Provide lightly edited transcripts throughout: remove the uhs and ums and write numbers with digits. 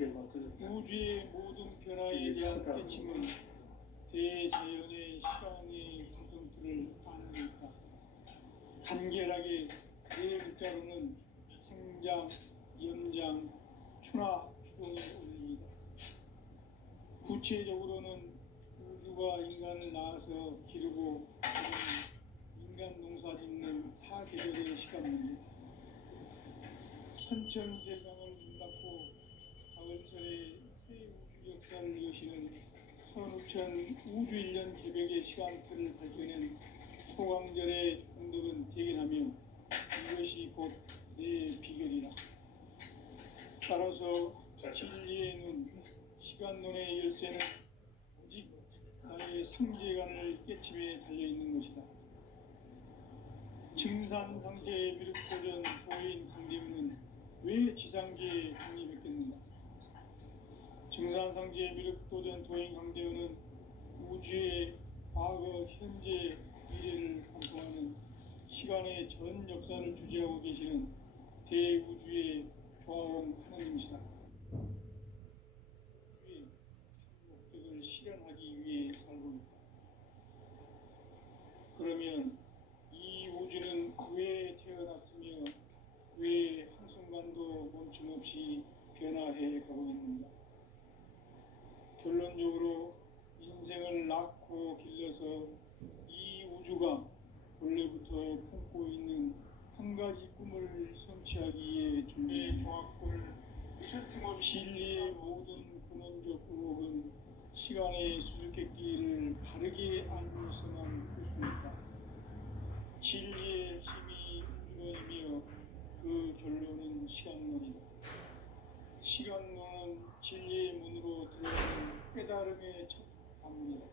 우주의 모든 변화에 대한 깨침은 대자연의 시간의 구성틀을 아는 데 있다. 간결하게 네 글자로는 생장, 연장, 추나 추동의 원리이다. 구체적으로는 우주가 인간을 낳아서 기르고 인간 농사짓는 사계절의 시간입니다. 선천세상을 문닫고 가을철에 새 우주 역사를 여시는 선우천 우주일년 개벽의 시간틀을 밝혀낸 소강절의 공덕은 대견하며 이것이 곧 내 비결이라. 따라서 진리의 눈, 시간론의 열쇠는 오직 나의 상제간을 깨침에 달려있는 것이다. 증산상제의 미륵도전 도인 강대우는 왜 지상계에 강림했겠는가? 증산상제의 미륵도전 도인 강대우는 우주의 과거, 현재, 미래를 관통하는 시간의 전 역사를 주재하고 계시는 대우주의 조화원 하나님이시다. 우주의 목적을 실현하기 위해 살고 있다. 그러면 이 우주는 왜 태어났으며 왜 한순간도 멈춤없이 변화해 가고 있는가? 결론적으로 인생을 낳고 길러서 이 우주가 원래부터 품고 있는 한 가지 꿈을 성취하기 위해 준비의 종합골 진리의 모든 근원적 의혹은 시간의 수수께끼를 바르게 알고 있어만 풀 수 있다. 진리의 핵심이 우주론이며 그 결론은 시간론이다. 시간론은 진리의 문으로 들어가는 깨달음의 첫 관문이다.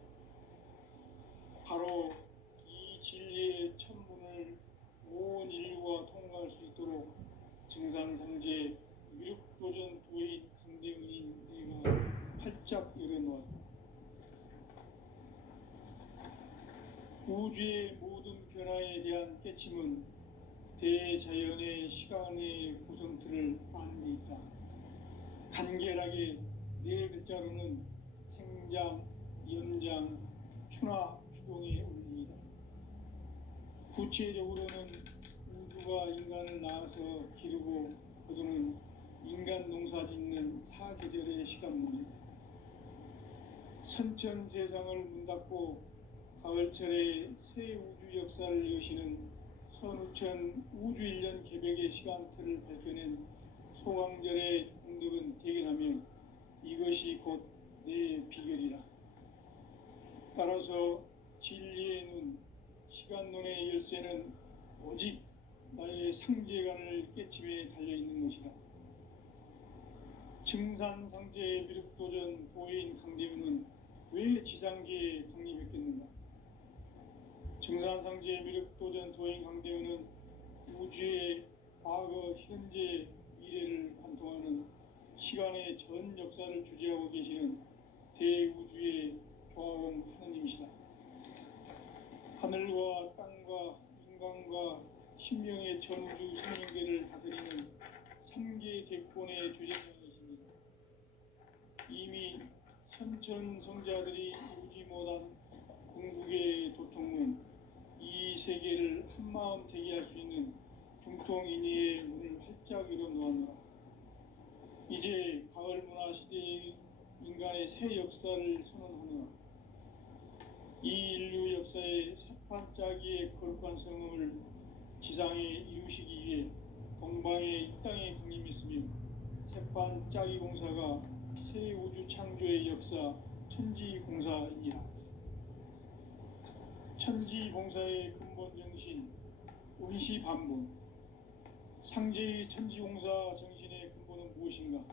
바로 이 진리의 첫 문을 온 인류가 통과할 수 있도록 증산상제 미륵도전 도인 강대문인 내가 활짝 열어놓았다. 우주의 모든 변화에 대한 깨침은 대자연의 시간의 구성틀을 아는 데 있다. 간결하게 네 글자로는 생장, 연장, 추나 추동의 원리이다. 구체적으로는 우주가 인간을 낳아서 기르고 거두는 인간 농사짓는 사계절의 시간문이다. 선천세상을 문닫고 가을철에 새 우주 역사를 여시는 선우천 우주일년 개벽의 시간틀을 밝혀낸 소강절의 공덕은 대견하며 이것이 곧 내 비결이라. 따라서 진리의 눈, 시간론의 열쇠는 오직 나의 상제간을 깨침에 달려있는 것이다. 증산상제의 미륵도전 도인 강대우는 왜 지상계에 강림했겠는가? 증산상제의 미륵도전 도인 강대우는 우주의 과거, 현재, 미래를 관통하는 시간의 전 역사를 주재하고 계시는 대우주의 조화원 하나님이시다. 하늘과 땅과 인간과 신명의 전우주 생명계를 다스리는 3계 대권의 주재자이십니다. 이미 선천성자들이 이루지 못한 궁극의 도통은 이 세계를 한마음 되게 할 수 있는 중통인의의 문을 활짝 열어놓았노라. 이제 가을 문화 시대의 인간의 새 역사를 선언하며 이 인류 역사의 새판짜기의 거룩한 성음을 지상에 이루시기 위해 동방에 이 땅에 강림했으며 새판짜기 공사가 새 우주 창조의 역사 천지공사이니라. 천지공사의 근본 정신 운시반본. 상제의 천지공사 정신의 근본은 무엇인가?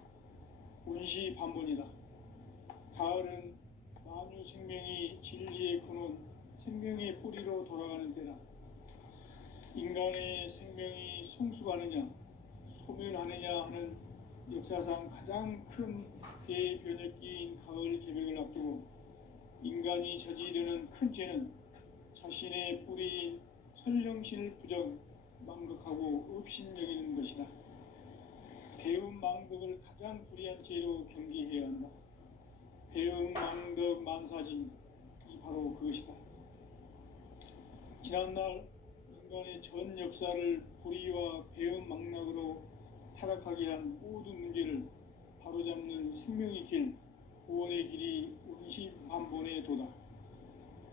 운시반본이다. 가을은 만유 생명이 진리의 근원, 생명의 뿌리로 돌아가는 때다. 인간의 생명이 성숙하느냐, 소멸하느냐 하는 역사상 가장 큰 대변혁기인 가을 개벽을 앞두고 인간이 저지르는 큰 죄는 자신의 뿌리인 설령신을 부정, 망각하고 업신여기는 것이다. 배움 배은망덕을 가장 불의한 죄로 경계해야 한다. 배은망덕 만사진, 이 바로 그것이다. 지난날 인간의 전 역사를 불의와 배은망락으로 타락하게 한 모든 문제를 바로잡는 생명의 길, 구원의 길이 운시반본의 도다.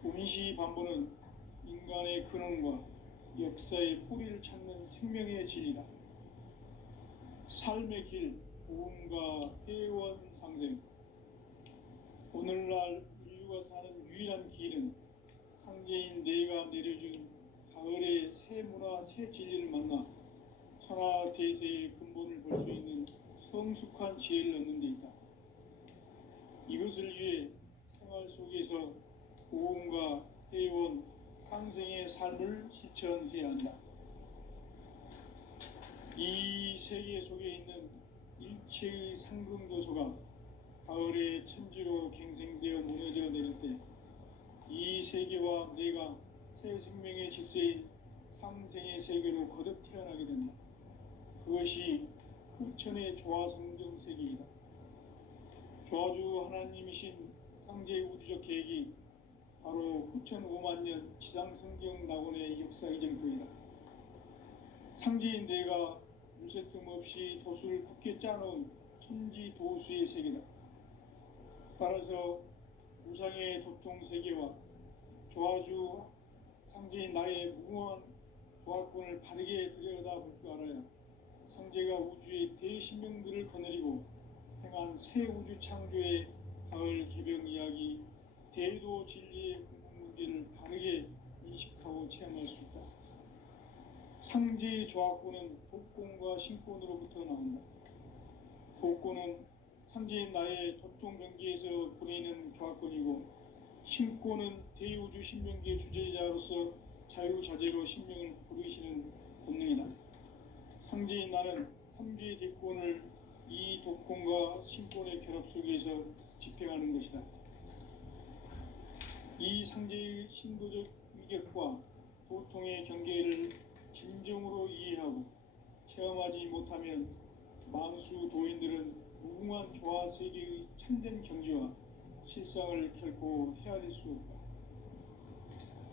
운시반본은 인간의 근원과 역사의 뿌리를 찾는 생명의 진리다. 삶의 길, 보험과 해원상생. 오늘날 인류가 사는 유일한 길은 상제인 내가 내려준 가을의 새 문화, 새 진리를 만나 천하대세의 근본을 볼 수 있는 성숙한 지혜를 얻는 데 있다. 이것을 위해 생활 속에서 보험과 해원, 상생의 삶을 실천해야 한다. 이 세계 속에 있는 일체의 상금도소가 가을의 천지로 갱생되어 무너져 내릴 때 이 세계와 내가 새 생명의 질서인 상생의 세계로 거듭 태어나게 된다. 그것이 후천의 조화성경 세계이다. 조화주 하나님이신 상제 우주적 계획이 바로 후천 5만 년 지상성경 낙원의 역사 이전부이다. 상제인 내가 무쇠틈 없이 도수를 굳게 짜놓은 천지 도수의 세계다. 따라서 우상의 도통 세계와 조화주 상제인 나의 무궁한 조화권을 바르게 들여다볼 줄 알아야 상제가 우주의 대신명들을 거느리고 행한 새 우주 창조의 가을 개병 이야기, 대도 진리의 궁극 문제를 바르게 인식하고 체험할 수 있다. 상제의 조화권은 복권과 신권으로부터 나온다. 복권은 상제인 나의 도통 경계에서 보내는 조화권이고, 신권은 대우주 신명기의 주제자로서 자유자재로 신명을 부르시는 본능이다. 상제인 나는 삼주의 대권을 이 독권과 신권의 결합 속에서 집행하는 것이다. 이 상제의 신도적 위격과 도통의 경계를 진정으로 이해하고 체험하지 못하면 만수 도인들은 무궁한 조화 세계의 참된 경지와 실상을 결코 헤아릴 수 없다.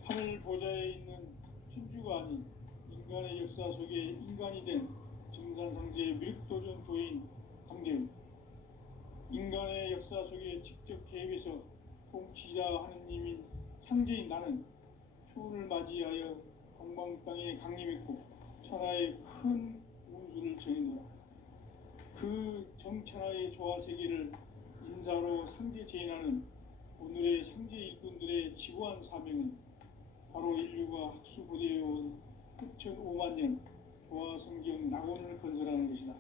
하늘 보좌에 있는 천주가 아닌 인간의 역사 속에 인간이 된 증산상제의 미륵도전 도인 강대우, 인간의 역사 속에 직접 개입해서 통치자 하느님인 상제인 나는 추운을 맞이하여 동방 땅에 강림했고 천하의 큰 운수를 정했노라. 그 정천하의 조화 세계를 인사로 상제 제인하는 오늘의 상제 일꾼들의 지구한 사명은 바로 인류가 학수고대해온 후천 5만 년 조화 성경 낙원을 건설하는 것이다.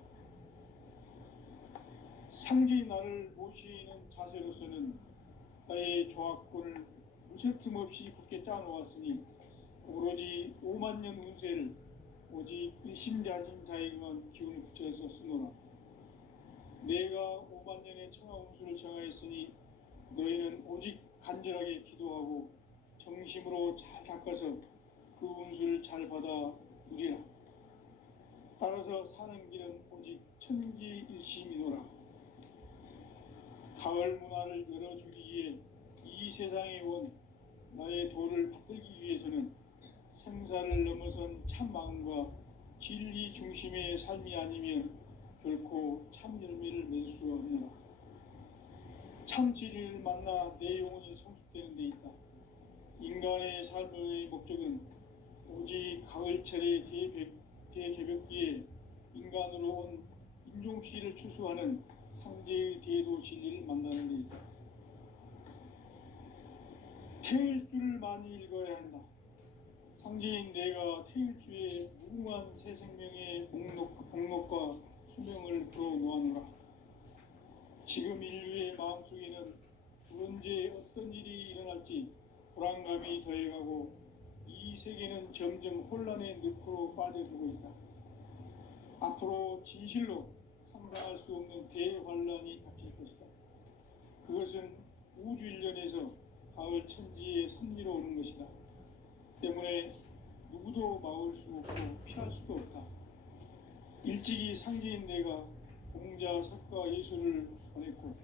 상제인 나를 모시는 자세로서는 나의 조화권을 무쇠틈 없이 굳게 짜놓았으니 오로지 5만 년 운세를 오직 일심자진 자에게만 기운을 붙여서 쓰노라. 내가 5만 년의 천하 운수를 정하였으니 너희는 오직 간절하게 기도하고 정심으로 잘 닦아서 그 운수를 잘 받아 누리라. 따라서 사는 길은 오직 천지일심이노라. 가을 문화를 열어주기 위해 이 세상에 온 나의 도를 받들기 위해서는 생사를 넘어선 참 마음과 진리 중심의 삶이 아니면 결코 참 열매를 맺을 수 없노라. 참 진리를 만나 내 영혼이 성숙되는 데 있다. 인간의 삶의 목적은 오직 가을철의 대개벽기에 인간으로 온 인종씨를 추수하는 상제의 대도 진리를 만나는 데 있다. 태일주를 많이 읽어야 한다. 상제인 내가 태일주의 무궁한 새 생명의 복록과 수명을 불어놓아노라. 지금 인류의 마음속에는 언제 어떤 일이 일어날지 불안감이 더해가고 이 세계는 점점 혼란의 늪으로 빠져들고 있다. 앞으로 진실로 상상할 수 없는 대환란이 닥칠 것이다. 그것은 우주 일련에서 가을 천지의 섭리로 오는 것이다. 때문에 누구도 막을 수 없고 피할 수도 없다. 일찍이 상제인 내가 공자, 석가, 예수를 보냈고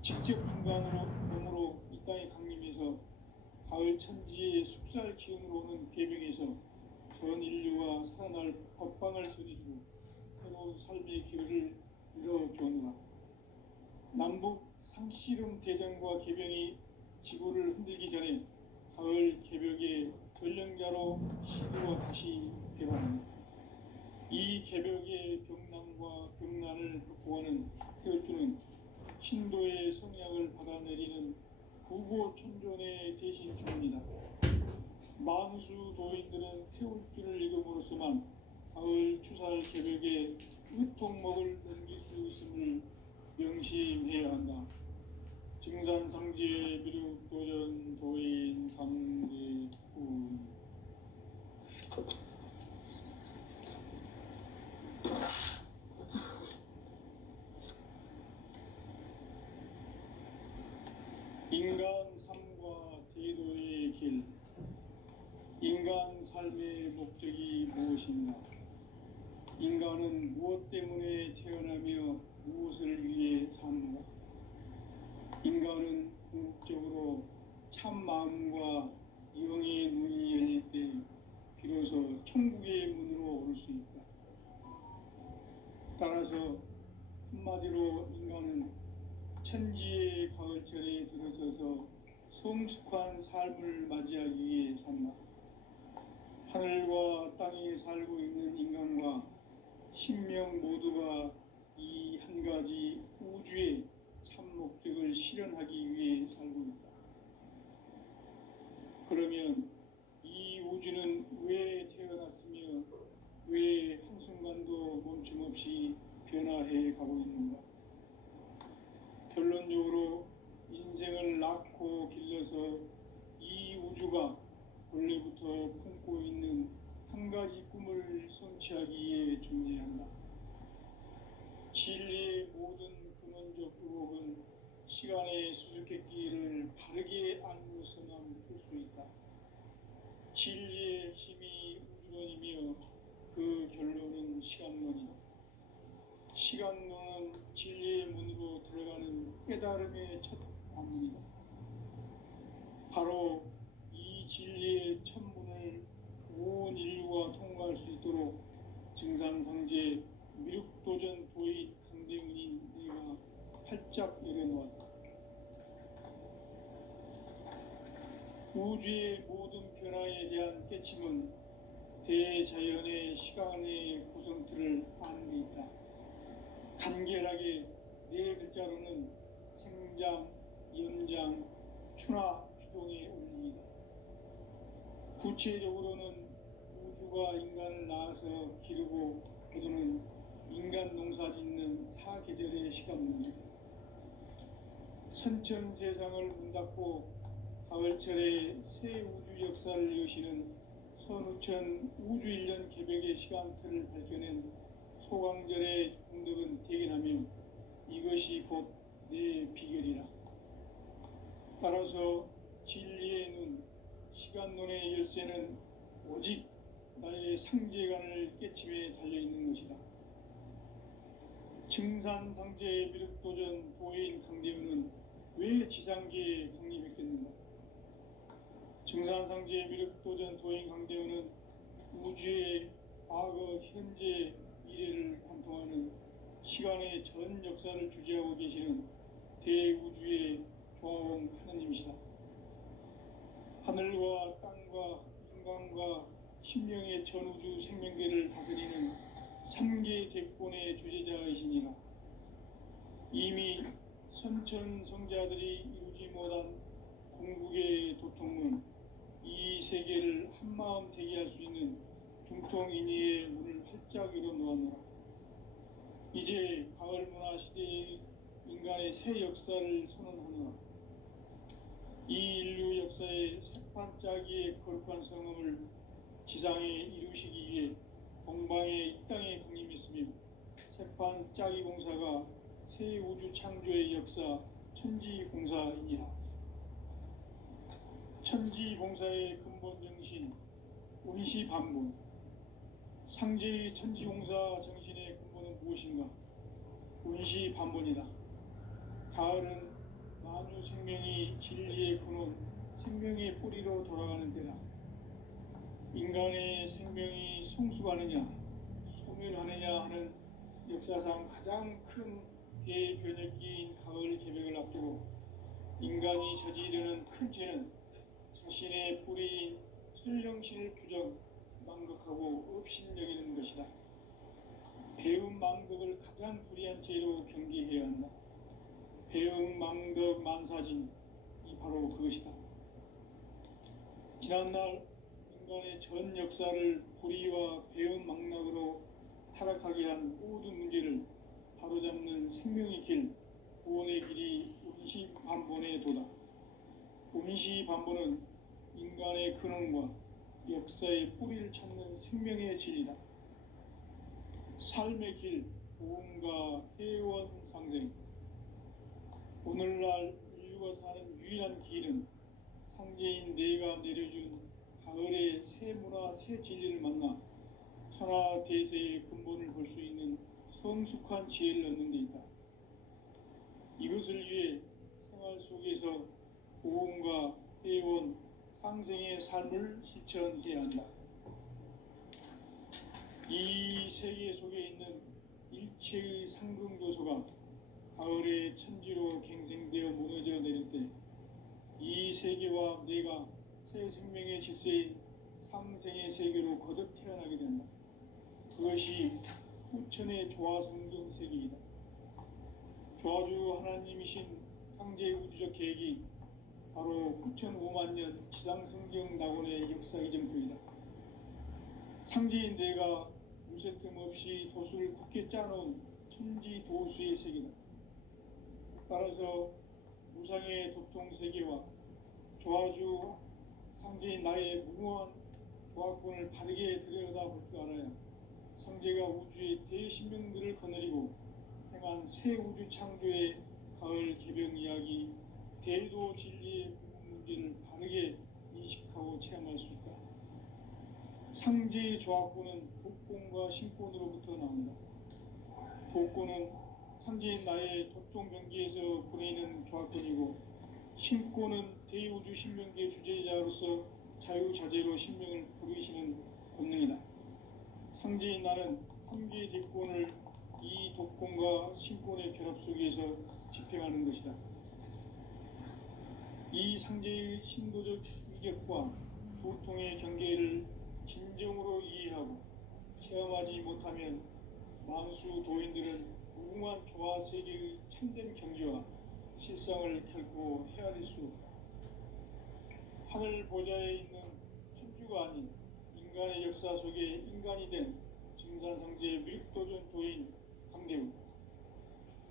직접 인간으로 몸으로 이 땅에 강림해서 가을 천지의 숲살 기운으로 오는 계명에서 전 인류와 살아날 법방을 전해주고 새로운 삶의 기회를 열어주었노라. 남북 상씨름 대전과 개병이 지구를 흔들기 전에 가을 개벽의 전령자로 시대와 다시 개방합니다. 이 개벽의 병난과 병난을 극복하는 태울주는 신도의 성약을 받아내리는 구고천존의 대신주입니다. 만수 도인들은 태울주를 읽음으로써만 가을 추살 개벽의 의통목을 넘길 수 있음을 명심해야 한다. 증산상제 미륵도전 도인 강대훈. 인간 삶과 대도의 길. 인간 삶의 목적이 무엇인가? 인간은 무엇 때문에 태어나며 무엇을 위해 사는가? 인간은 궁극적으로 참 마음과 영의 눈이 열릴 때 비로소 천국의 문으로 오를 수 있다. 따라서 한마디로 인간은 천지의 가을철에 들어서서 성숙한 삶을 맞이하기 위해 산다. 하늘과 땅에 살고 있는 인간과 신명 모두가 이 한 가지 우주의 참 목적을 실현하기 위해 살고 있다. 그러면 이 우주는 왜 태어났으며 왜 한순간도 멈춤없이 변화해 가고 있는가? 결론적으로 인생을 낳고 길러서 이 우주가 원래부터 품고 있는 한 가지 꿈을 성취하기 위해 존재한다. 진리의 모든 근원적 의혹은 시간의 수수께끼를 바르게 알므로서만 풀 수 있다. 진리의 핵심이 우주론이며 그 결론은 시간론이다. 시간론은 진리의 문으로 들어가는 깨달음의 첫 관문이다. 바로 이 진리의 첫 문을 온 인류가 통과할 수 있도록 증산상제 미륵도전 도인 강대훈인 내가 활짝 열어놓았다. 우주의 모든 변화에 대한 깨침은 대자연의 시간의 구성틀을 아는 데 있다. 간결하게 네 글자로는 생장, 연장, 추나 추동의 원리이다. 구체적으로는 우주가 인간을 낳아서 기르고 거두는 인간 농사 짓는 사계절의 시간문이다. 선천 세상을 문 닫고 가을철에 새 우주 역사를 여시는 선우천 우주 1년 개벽의 시간틀을 밝혀낸 소강절의 공덕은 대견하며 이것이 곧 내 비결이라. 따라서 진리의 눈, 시간론의 열쇠는 오직 나의 상제관을 깨침에 달려있는 것이다. 증산상제 미륵도전 도인 강대훈은 왜 지상계에 강림했겠는가? 증산상제 미륵도전 도인 강대훈은 우주의 과거, 현재, 미래를 관통하는 시간의 전 역사를 주재하고 계시는 대우주의 조화원 하나님이시다. 하늘과 땅과 인간과 신명의 전우주 생명계를 다스리는 3계 대권의 주재자이시니라. 이미 선천성자들이 이루지 못한 궁극의 도통은 이 세계를 한마음 되게 할 수 있는 중통인의의 문을 활짝 열어놓았노라. 이제 가을 문화 시대의 인간의 새 역사를 선언하노라. 이 인류 역사의 새판짜기의 거룩한 성음을 지상에 이루시기 위해 동방의 이 땅에 강림했으며 새판짜기 공사가 새 우주 창조의 역사 천지공사이니라. 천지공사의 근본 정신 운시반본. 상제의 천지공사 정신의 근본은 무엇인가? 운시 반본이다. 가을은 만유 생명이 진리의 근원, 생명의 뿌리로 돌아가는 때다. 인간의 생명이 성숙하느냐, 소멸하느냐 하는 역사상 가장 큰 대변혁기인 가을 개벽을 앞두고 인간이 저지르는 큰 죄는 자신의 뿌리인 설령신을 부정, 망각하고 업신여기는 것이다. 배움 망덕을 가장 불의한 죄로 경계해야 한다. 배움 망덕 만사진이 바로 그것이다. 지난날 인간의 전 역사를 불의와 배움 망락으로 타락하게 한 모든 문제를 바로잡는 생명의 길, 구원의 길이 운시반본의 도다. 운시반본은 인간의 근원과 역사의 뿌리를 찾는 생명의 진리다. 삶의 길, 보험과 회원 상생. 오늘날 인류가 사는 유일한 길은 상제인 내가 내려준 가을의 새 문화, 새 진리를 만나 천하 대세의 근본을 볼 수 있는 성숙한 지혜를 얻는 데 있다. 이것을 위해 생활 속에서 보험과 회원, 상생의 삶을 실천해야 한다. 이 세계 속에 있는 일체의 상승조소가 가을의 천지로 갱생되어 무너져 내릴 때 이 세계와 내가 새 생명의 질서인 상생의 세계로 거듭 태어나게 된다. 그것이 후천의 조화성경 세계이다. 조화주 하나님이신 상제 우주적 계획이 바로 후천 5만 년 지상성경 낙원의 역사 이전표이다. 상제인 내가 무쇠 틈 없이 도수를 굳게 짜놓은 천지 도수의 세계다. 따라서 무상의 도통 세계와 조화주 상제인 나의 무모한 조화권을 바르게 들여다볼 줄 알아야 상제가 우주의 대신명들을 거느리고 행한 새 우주 창조의 가을 개병 이야기, 대도 진리의 문제를 바르게 인식하고 체험할 수 있다. 상제의 조화권은 독권과 신권으로부터 나온다. 독권은 상제인 나의 도통 경계에서 보내는 조화권이고, 신권은 대우주 신명계 주제자로서 자유자재로 신명을 부르시는 권능이다. 상제인 나는 3개의 대권을 이 독권과 신권의 결합 속에서 집행하는 것이다. 이 상제의 신도적 위격과 도통의 경계를 진정으로 이해하고 체험하지 못하면 만수 도인들은 무궁한 조화 세계의 참된 경지와 실상을 결코 헤아릴 수 없다. 하늘 보좌에 있는 천주가 아닌 인간의 역사 속에 인간이 된 증산상제 미륵도전 도인 강대우,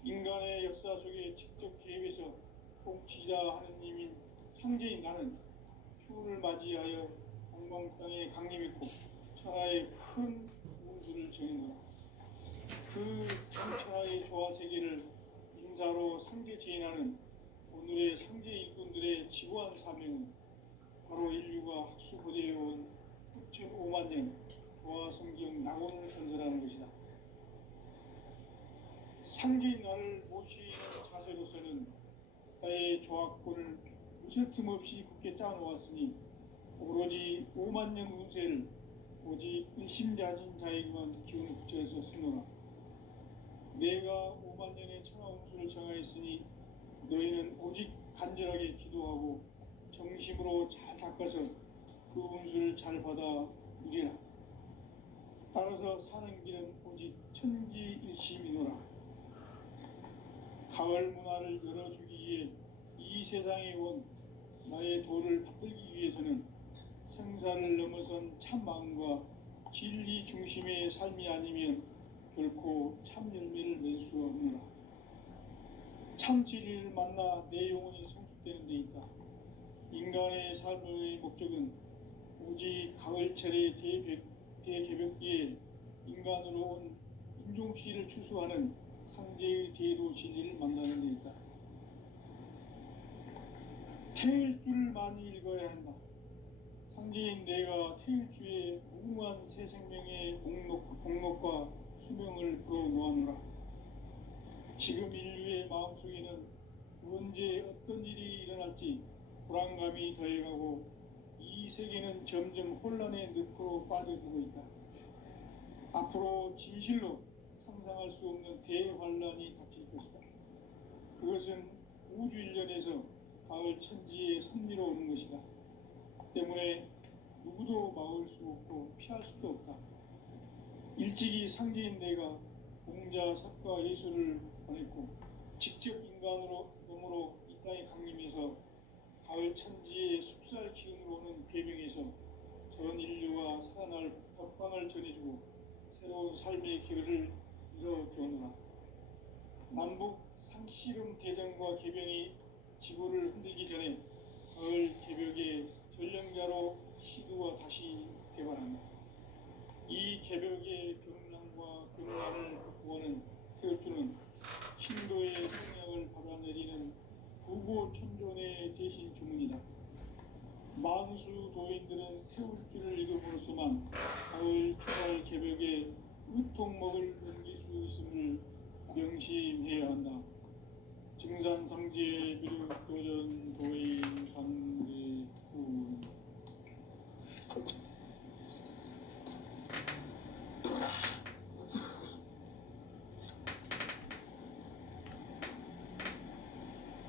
인간의 역사 속에 직접 개입해서 통치자 하느님인 상제인 나는 추운을 맞이하여 동방 땅에 강림했고 천하의 큰 운수를 정했노라. 그 천하의 조화 세계를 인사로 상제 지인하는 오늘의 상제 일꾼들의 지구한 사명은 바로 인류가 학수고대해온 6,5만 년 조화 성경 낙원을 건설하는 것이다. 상제인 나를 모시는 자세로서는 나의 조화권을 무쇠 틈 없이 굳게 짜놓았으니 오로지 5만 년 운세를 오직 일심자진 자에게만 기운을 붙여서 쓰노라. 내가 5만 년의 천하 운수를 정하였으니 너희는 오직 간절하게 기도하고 정심으로 잘 닦아서 그 운수를 잘 받아 누리라. 따라서 사는 길은 오직 천지일심이노라. 가을 문화를 열어주기 위해 이 세상에 온 나의 도를 받들기 위해서는 생사를 넘어선 참 마음과 진리 중심의 삶이 아니면 결코 참 열매를 낼 수 없노라. 참 진리를 만나 내 영혼이 성숙되는 데 있다. 인간의 삶의 목적은 오직 가을철의 대개벽기에 인간으로 온 인종시를 추수하는 상제의 대도 진리를 만나는 데 있다. 태일주를 많이 읽어야 한다. 상제인 내가 태일주의 무궁한 새 생명의 공록과 수명을 불어놓아노라. 지금 인류의 마음속에는 언제 어떤 일이 일어날지 불안감이 더해가고 이 세계는 점점 혼란의 늪으로 빠져들고 있다. 앞으로 진실로 상상할 수 없는 대환란이 닥칠 것이다. 그것은 우주 일련에서 가을 천지의 섭리로 오는 것이다. 때문에 누구도 막을 수 없고 피할 수도 없다. 일찍이 상제인 내가 공자, 석가, 예수를 보냈고 직접 인간으로 이 땅에 강림해서 가을 천지의 숙살 기운으로 오는 궤명에서 전 인류가 살아날 법방을 전해주고 새로운 삶의 기회를 이뤄주었노라. 남북 상씨름 대전과 개병이 지구를 흔들기 전에 가을 개벽의 전령자로 시두가 다시 개발한다. 이 개벽의 변란과 변화를 극복하는 태울주는 신도의 성령을 받아내리는 부고천존의 대신 주문이다. 만수 도인들은 태울주를 이름으로서만 가을 초갈 개벽에 의통목을 넘길 수 있음을 명심해야 한다. 증산상제 미륵도전 도인 강대구.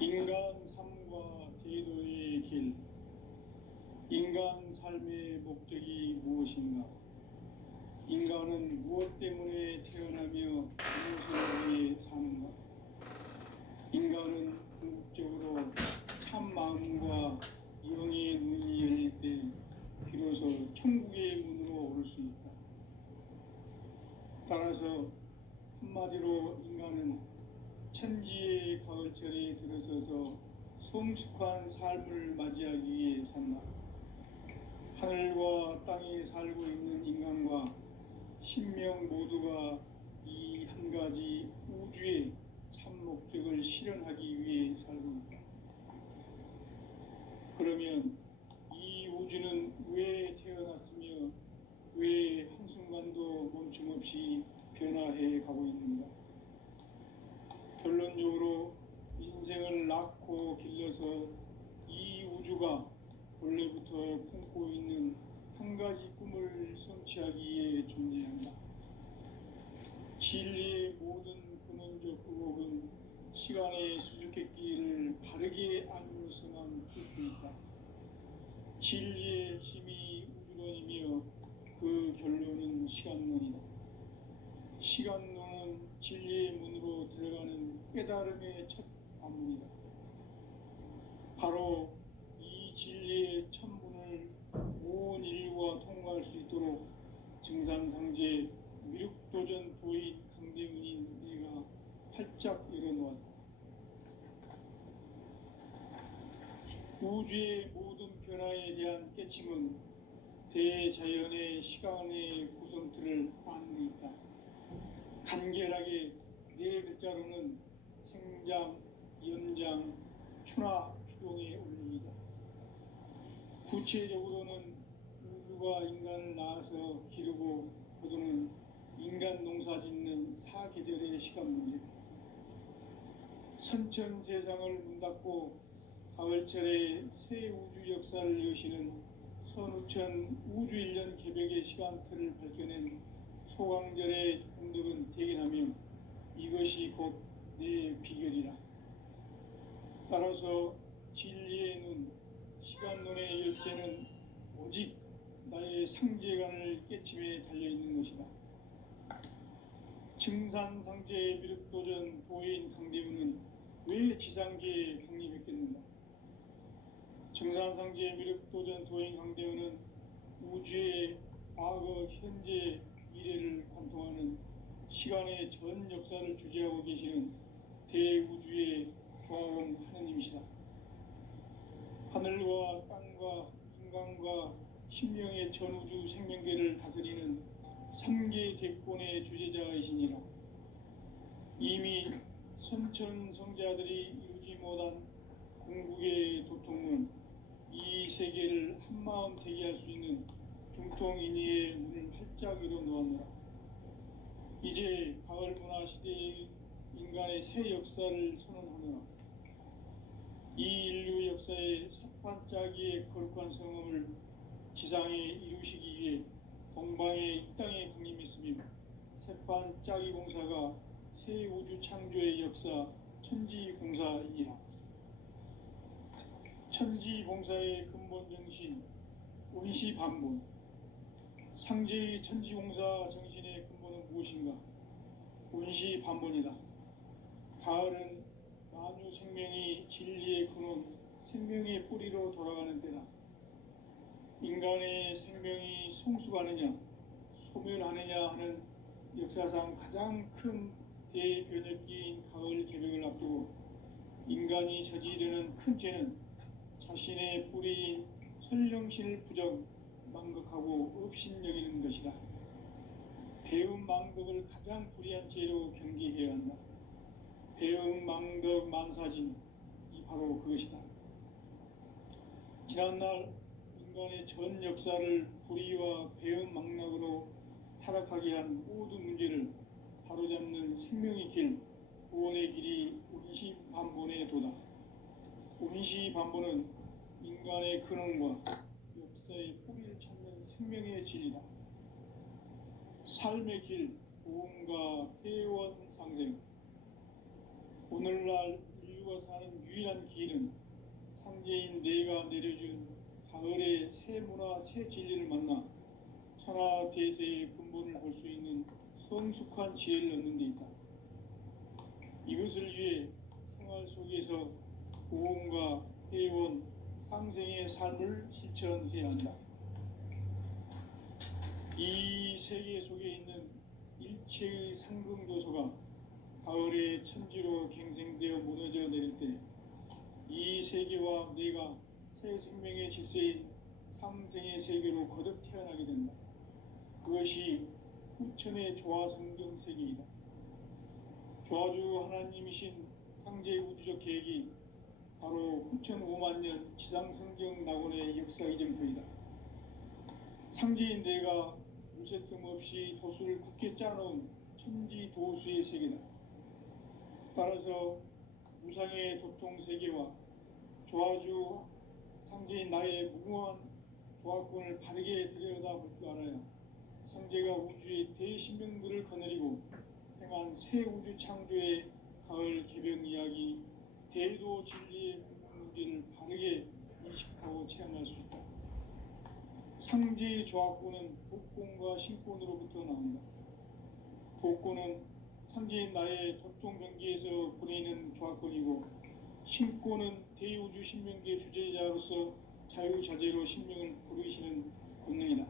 인간 삶과 제도의 길. 인간 삶의 목적이 무엇인가? 인간은 무엇 때문에 태어나며 무엇을 위해 사는가? 인간은 궁극적으로 참 마음과 영의 눈이 열릴 때 비로소 천국의 문으로 오를 수 있다. 따라서 한마디로 인간은 천지의 가을철에 들어서서 성숙한 삶을 맞이하기 위해 산다. 하늘과 땅에 살고 있는 인간과 신명 모두가 이 한 가지 우주의 참 목적을 실현하기 위해 살고 있다. 그러면 이 우주는 왜 태어났으며 왜 한순간도 멈춤없이 변화해 가고 있는가? 결론적으로 인생을 낳고 길러서 이 우주가 원래부터 품고 있는 한 가지 꿈을 성취하기 위해 존재한다. 진리의 모든 근원적 의혹은 시간의 수수께끼를 바르게 알므로서만 풀 수 있다. 진리의 핵심이 우주론이며 그 결론은 시간론이다. 시간론은 진리의 문으로 들어가는 깨달음의 첫 관문이다. 바로 이 진리의 첫 문을 온 인류가 통과할 수 있도록 증산상제 미륵도전 도인 강대문인 내가 활짝 열어놓았다. 우주의 모든 변화에 대한 깨침은 대자연의 시간의 구성틀을 아는 데 있다. 간결하게 네 글자로는 생장, 연장, 추나 추동의 원리이다. 구체적으로는 우주가 인간을 낳아서 기르고 거두는 인간 농사 짓는 사계절의 시간 문제. 선천 세상을 문 닫고 가을철에 새 우주 역사를 여시는 선우천 우주 일년 개벽의 시간틀을 밝혀낸 소강절의 공덕은 대견하며 이것이 곧 내 비결이라. 따라서 진리의 눈, 시간론의 열쇠는 오직 나의 상제관을 깨침에 달려있는 것이다. 증산상제 미륵도전 도인 강대문은 왜 지상계에 강림했겠는가? 증산상제 미륵도전 도인 강대문은 우주의 과거, 현재, 미래를 관통하는 시간의 전 역사를 주재하고 계시는 대우주의 조화원 하느님이시다. 하늘과 땅과 인간과 신명의 전우주 생명계를 다스리는 3계 대권의 주제자이시니라. 이미 선천 성자들이 이루지 못한 궁극의 도통은 이 세계를 한마음 되게 할 수 있는 중통인의의 문을 활짝 열어 놓았노라. 이제 가을 문화 시대의 인간의 새 역사를 선언하노라. 이 인류 역사의 첫 반짝이의 거룩한 성음을 지상에 이루시기 위해 동방의 이 땅에 강림했으며 새반짝이 공사가 새 우주 창조의 역사 천지공사이니라. 천지공사의 근본 정신 운시반본. 상제의 천지공사 정신의 근본은 무엇인가? 운시반본이다. 가을은 만유 생명이 진리의 근원, 생명의 뿌리로 돌아가는 때다. 인간의 생명이 성숙하느냐, 소멸하느냐 하는 역사상 가장 큰 대변혁기인 가을 개벽을 앞두고 인간이 저지르는 큰 죄는 자신의 뿌리인 설령신을 부정, 망극하고 업신여기는 것이다. 배음 망덕을 가장 불의한 죄로 경계해야 한다. 배음 망덕 만사진, 이 바로 그것이다. 지난날 인간의 전 역사를 불의와 배음 망락으로 타락하게 한 모든 문제를 바로잡는 생명의 길, 구원의 길이 운시반본의 도다. 운시반본은 인간의 근원과 역사의 뿌리를 찾는 생명의 진리다. 삶의 길, 보험과 회원 상생. 오늘날 인류가 사는 유일한 길은 상제인 내가 내려준 가을의 새 문화, 새 진리를 만나 천하 대세의 근본을 볼 수 있는 성숙한 지혜를 얻는 데 있다. 이것을 위해 생활 속에서 보험과 회원, 상생의 삶을 실천해야 한다. 이 세계 속에 있는 일체의 상금도소가 가을의 천지로 갱생되어 무너져 내릴 때 이 세계와 내가 새 생명의 질서인 상생의 세계로 거듭 태어나게 된다. 그것이 후천의 조화성경 세계이다. 조화주 하나님이신 상제 우주적 계획이 바로 후천 5만 년 지상성경 낙원의 역사 이정표이다. 상제인 내가 무쇠틈 없이 도수를 굳게 짜놓은 천지도수의 세계다. 따라서 무상의 도통세계와 조화주 상제인 나의 무궁한 조화권을 바르게 들여다볼 줄 알아야 상제가 우주의 대신명들을 거느리고 행한 새 우주 창조의 가을 개벽 이야기, 대도 진리의 문제를 바르게 인식하고 체험할 수 있다. 상제의 조화권은 복권과 신권으로부터 나온다. 복권은 상제인 나의 도통경계에서 보내는 조화권이고, 신권은 대우주 신명계 주제자로서 자유자재로 신명을 부르시는 권능이다.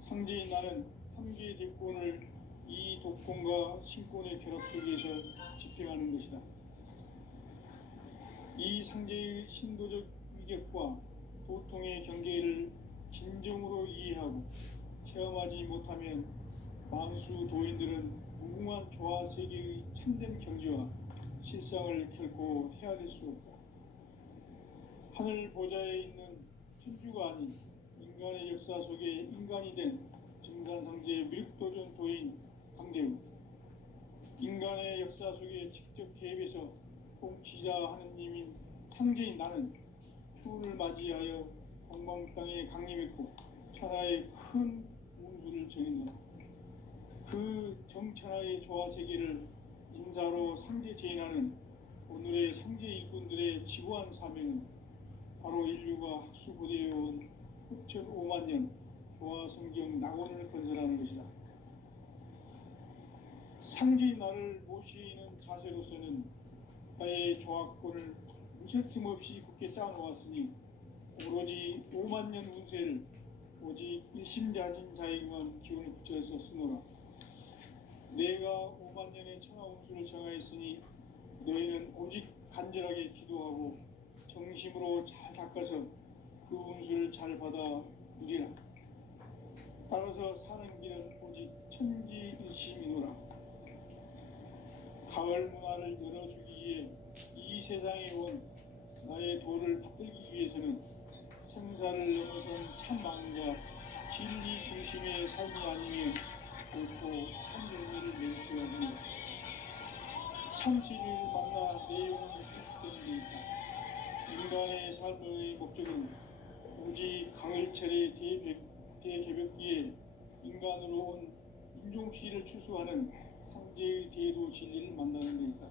상제인 나는 3개의 대권을 이 독권과 신권의 결합 속에서 집행하는 것이다. 이 상제의 신도적 위격과 도통의 경계를 진정으로 이해하고 체험하지 못하면 만수 도인들은 무궁한 조화 세계의 참된 경지와 실상을 결코 헤아릴 수 없다. 하늘 보좌에 있는 천주가 아닌 인간의 역사 속에 인간이 된 증산상제 미륵도전 도인 강대우, 인간의 역사 속에 직접 개입해서 통치자 하느님인 상제인 나는 추운을 맞이하여 동방 땅에 강림했고 천하의 큰 운수를 정했노라. 그 정천하의 조화세계를 인사로 상제 제인하는 오늘의 상제 일꾼들의 지구한 사명은 바로 인류가 학수고대해온 후천 5만 년 조화성경 낙원을 건설하는 것이다. 상제인 나를 모시는 자세로서는 나의 조화권을 무쇠틈 없이 굳게 짜놓았으니 오로지 5만 년 운세를 오직 일심자진 자에게만 기운을 붙여서 쓰노라. 내가 5만 년의 천하 운수를 정하였으니 너희는 오직 간절하게 기도하고 정심으로 잘 닦아서 그 운수를 잘 받아 누리라. 따라서 사는 길은 오직 천지일심이노라. 가을 문화를 열어주기 위해 이 세상에 온 나의 도를 붙들기 위해서는 생사를 넘어선 참망과 진리 중심의 삶이 아니면 결코 참 열매를 낼 수가 없는 참치를 만나 내용이 수록되는 데 있다. 인간의 삶의 목적은 오직 강을철의 대개벽기에 인간으로 온 인종시를 추수하는 상제의 대도 진리를 만나는 데 있다.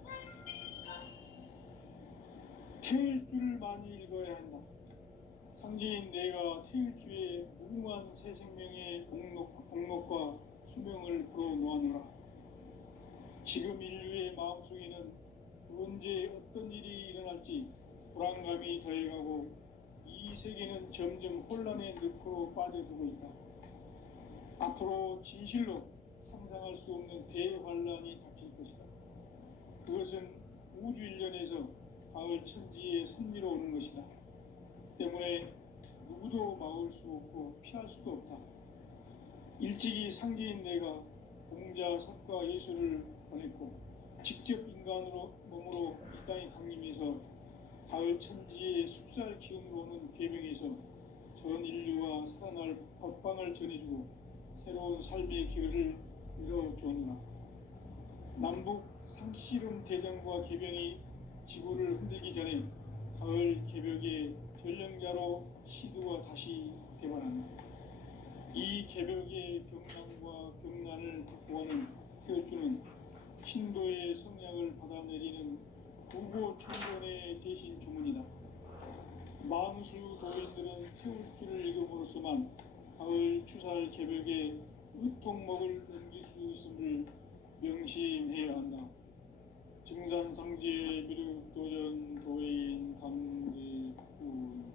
태일주를 많이 읽어야 한다. 상제인 내가 태일주의 무궁한 새 생명의 목록과 수명을 그어 놓아노라. 지금 인류의 마음속에는 언제 어떤 일이 일어날지 불안감이 더해가고 이 세계는 점점 혼란의 늪으로 빠져들고 있다. 앞으로 진실로 상상할 수 없는 대환란이 닥칠 것이다. 그것은 우주 일련에서 가을 천지의 섭리로 오는 것이다. 때문에 누구도 막을 수 없고 피할 수도 없다. 일찍이 상제인 내가 공자, 석가, 예수를 보냈고 직접 인간으로 몸으로 이 땅에 강림해서 가을 천지의 숲살 기운으로 오는 계명에서 전 인류와 살아날 법방을 전해주고 새로운 삶의 기회를 열어주었노라. 남북 상씨름 대전과 개변이 지구를 흔들기 전에 가을 개벽의 전령자로 시드가 다시 대발한다. 이 개벽의 병난과 병난을 극복하는 태울주는 신도의 성약을 받아내리는 구고 천존의 대신 주문이다. 만수 도인들은 태울주를 읽음으로써만 가을 추살 개벽의 의통목을 넘길 수 있음을 명심해야 한다. 증산상제 미륵도전 도인 강대군.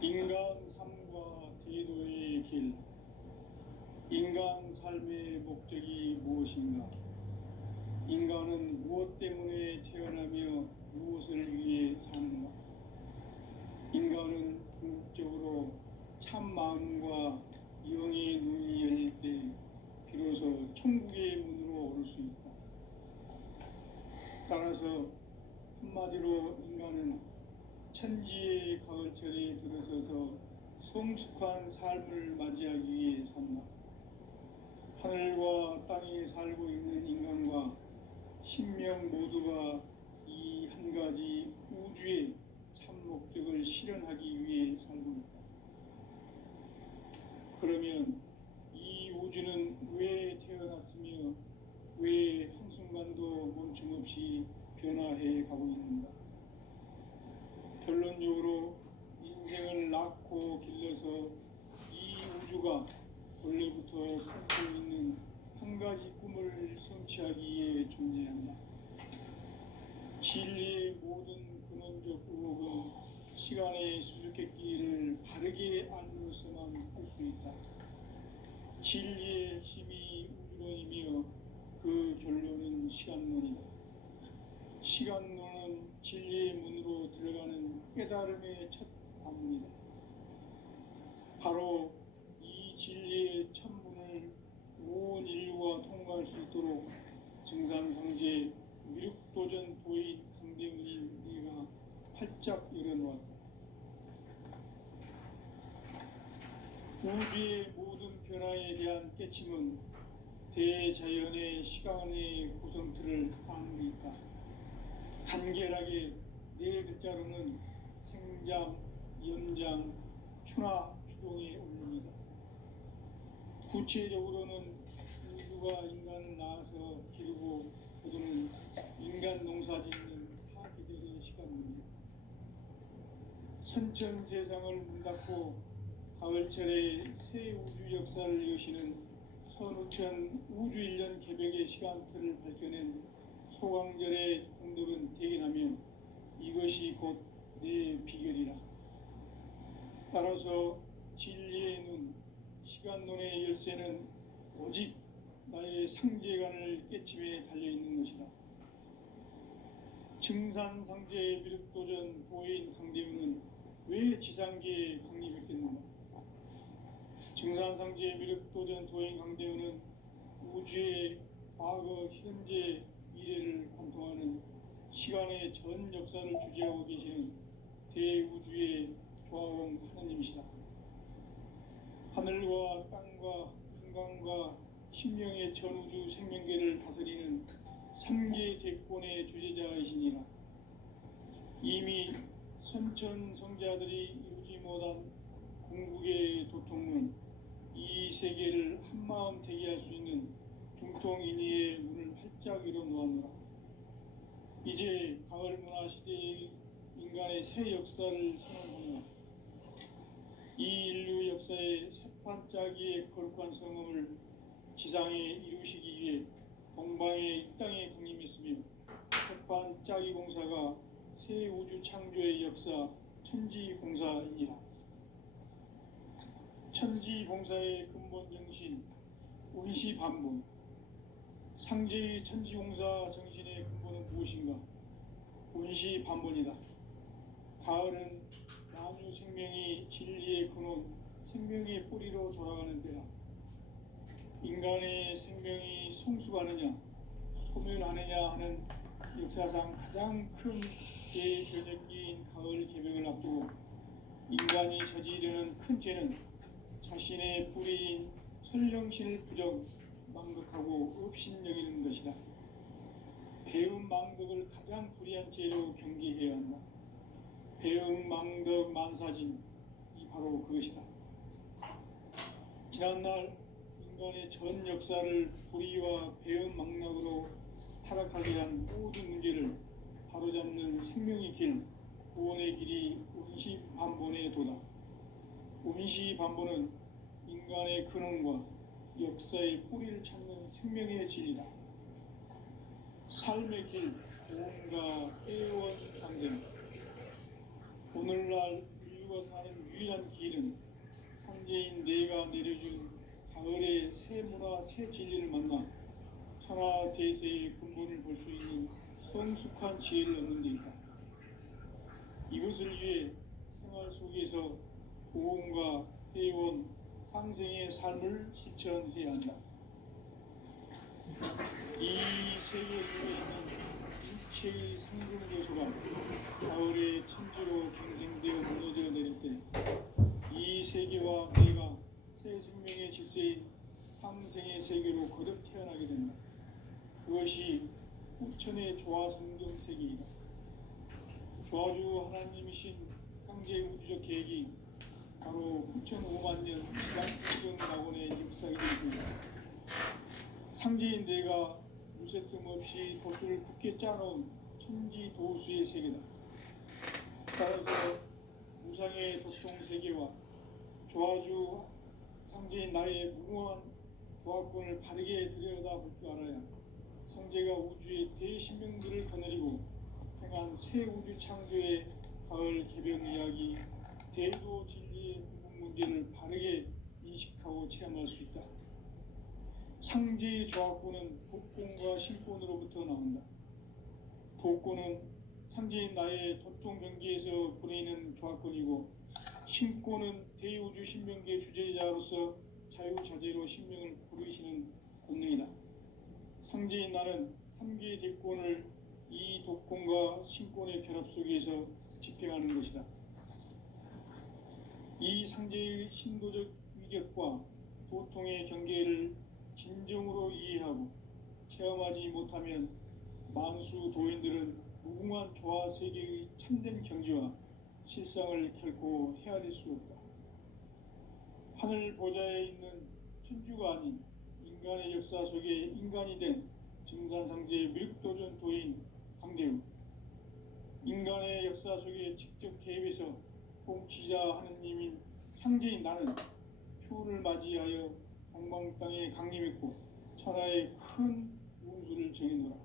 인간 삶과 대도의 길. 인간 삶의 목적이 무엇인가? 인간은 무엇 때문에 태어나며 무엇을 위해 사는가? 인간은 궁극적으로 참 마음과 영의 눈이 열릴 때 비로소 천국의 문으로 오를 수 있다. 따라서 한마디로 인간은 천지의 가을철에 들어서서 성숙한 삶을 맞이하기 위해 산다. 하늘과 땅에 살고 있는 인간과 신명 모두가 이 한 가지 우주의 참 목적을 실현하기 위해 살고 있다. 그러면 이 우주는 왜 태어났으며 왜 한순간도 멈춤없이 변화해 가고 있는가? 결론적으로 인생을 낳고 길러서 이 우주가 원래부터 품고 있는 한 가지 꿈을 성취하기 위해 존재한다. 진리의 모든 근원적 의혹은 시간의 수수께끼를 바르게 알므로서만 풀 수 있다. 진리의 힘이 우주론이며 그 결론은 시간론이다. 시간론은 진리의 문으로 들어가는 깨달음의 첫 관문이다. 바로 이 진리의 첫 문을 온 인류가 통과할 수 있도록 증산상제 미륵도전 도인 강대문인 내가 활짝 열어놓았다. 우주의 모든 변화에 대한 깨침은 대자연의 시간의 구성틀을 아는 데 있다. 간결하게 네 글자로는 생장, 연장, 추나 추동의 원리이다. 구체적으로는 우주가 인간을 낳아서 기르고 거두는 인간 농사 짓는 사계절의 시간입니다. 선천 세상을 문 닫고 가을철에 새 우주 역사를 여시는 선우천 우주 일년 개벽의 시간틀을 밝혀낸 소강절의 공덕은 대견하며 이것이 곧 내 비결이라. 따라서 진리의 눈, 시간론의 열쇠는 오직 나의 상제관을 깨침에 달려있는 것이다. 증산상제의 미륵도전 도인 강대우는 왜 지상계에 강림했겠는가? 증산상제의 미륵도전 도인 강대우는 우주의 과거, 현재, 미래를 관통하는 시간의 전 역사를 주재하고 계시는 대우주의 신명의 전우주 생명계를 다스리는 3계 대권의 주제자이시니라. 이미 선천성자들이 이루지 못한 궁극의 도통은 이 세계를 한마음 되게 할 수 있는 중통인의의 문을 활짝 열어 놓았노라. 이제 가을 문화 시대의 인간의 새 역사를 선언하노라. 이 인류 역사의 새판짜기의 거룩한 성음을 지상에 이루시기 위해 동방의 이 땅에 강림했으며 새판짜기 공사가 새 우주 창조의 역사 천지공사이니라. 천지공사의 근본 정신 운시반본. 상제의 천지공사 정신의 근본은 무엇인가? 운시반본이다. 가을은 만유 생명이 진리의 근원, 생명의 뿌리로 돌아가는 때다. 인간의 생명이 성숙하느냐, 소멸하느냐 하는 역사상 가장 큰 대변혁기인 가을 개벽을 앞두고 인간이 저지르는 큰 죄는 자신의 뿌리인 설령신을 부정, 망덕하고 업신여기는 것이다. 배음 망덕을 가장 불의한 죄로 경계해야 한다. 배음 망덕 만사진, 이 바로 그것이다. 지난날 인간의 전 역사를 불의와 배음 망락으로 타락하게 한 모든 문제를 바로잡는 생명의 길, 구원의 길이 운시반본의 도다. 운시반본은 인간의 근원과 역사의 뿌리를 찾는 생명의 진리다. 삶의 길, 구원과 애원 상생. 오늘날 인류가 사는 유일한 길은 상제인 내가 내려준 가을의 새 문화, 새 진리를 만나 천하 대세의 근본을 볼 수 있는 성숙한 지혜를 얻는 데 있다. 이것을 위해 생활 속에서 보험과 회원, 상생의 삶을 실천해야 한다. 이 세계 속에 있는 일체의 상금 요소가 가을의 천지로 경생되어 무너져 내릴 때 이 세계와 내가 새 생명의 질서인 상생의 세계로 거듭 태어나게 된다. 그것이 후천의 조화성경 세계이다. 조화주 하나님이신 상제 우주적 계획이 바로 후천 5만 년 지상성경 낙원의 역사이기 때문이다. 상제인 내가 무쇠 틈 없이 도수를 굳게 짜놓은 천지 도수의 세계다. 따라서 무상의 도통 세계와 조화주 상제인 나의 무궁한 조화권을 바르게 들여다볼 줄 알아야 성제가 우주의 대신명들을 거느리고 행한 새 우주 창조의 가을 개벽 이야기, 대도 진리의 구분 문제를 바르게 인식하고 체험할 수 있다. 상제의 조화권은 복권과 신권으로부터 나온다. 복권은 상제인 나의 도통 경계에서 보내는 조화권이고, 신권은 대우주 신명계 주제자로서 자유자재로 신명을 부르시는 권능이다. 상제인 나는 3계 대권을 이 독권과 신권의 결합 속에서 집행하는 것이다. 이 상제의 신도적 위격과 도통의 경계를 진정으로 이해하고 체험하지 못하면 만수 도인들은 무궁한 조화 세계의 참된 경지와 실상을 결코 헤아릴 수 없다. 하늘 보좌에 있는 천주가 아닌 인간의 역사 속에 인간이 된 증산상제의 밀도전 도인 강대우, 인간의 역사 속에 직접 개입해서 통치자 하느님인 상제인 나는 추운을 맞이하여 동방 땅에 강림했고 천하의 큰 운수를 정해노라.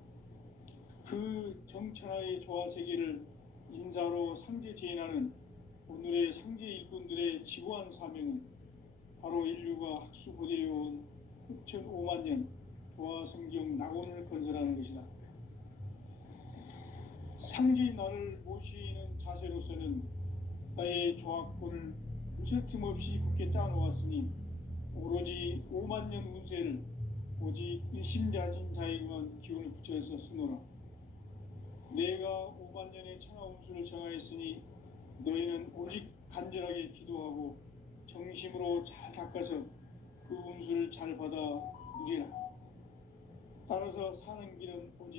그 정천하의 조화 세계를 인사로 상제 제인하는 오늘의 상제 일꾼들의 지고한 사명은 바로 인류가 학수고대해온 6,5만 년 조화 성경 낙원을 건설하는 것이다. 상제인 나를 모시는 자세로서는 나의 조화권을 무쇠 틈 없이 굳게 짜놓았으니 오로지 5만 년 운세를 오직 일심자진 자에게만 기운을 붙여서 쓰노라. 내가 5만 년의 천하 운수를 정하였으니 너희는 오직 간절하게 기도하고 정심으로 잘 닦아서 그 운수를 잘 받아 누리라. 따라서 사는 길은 오직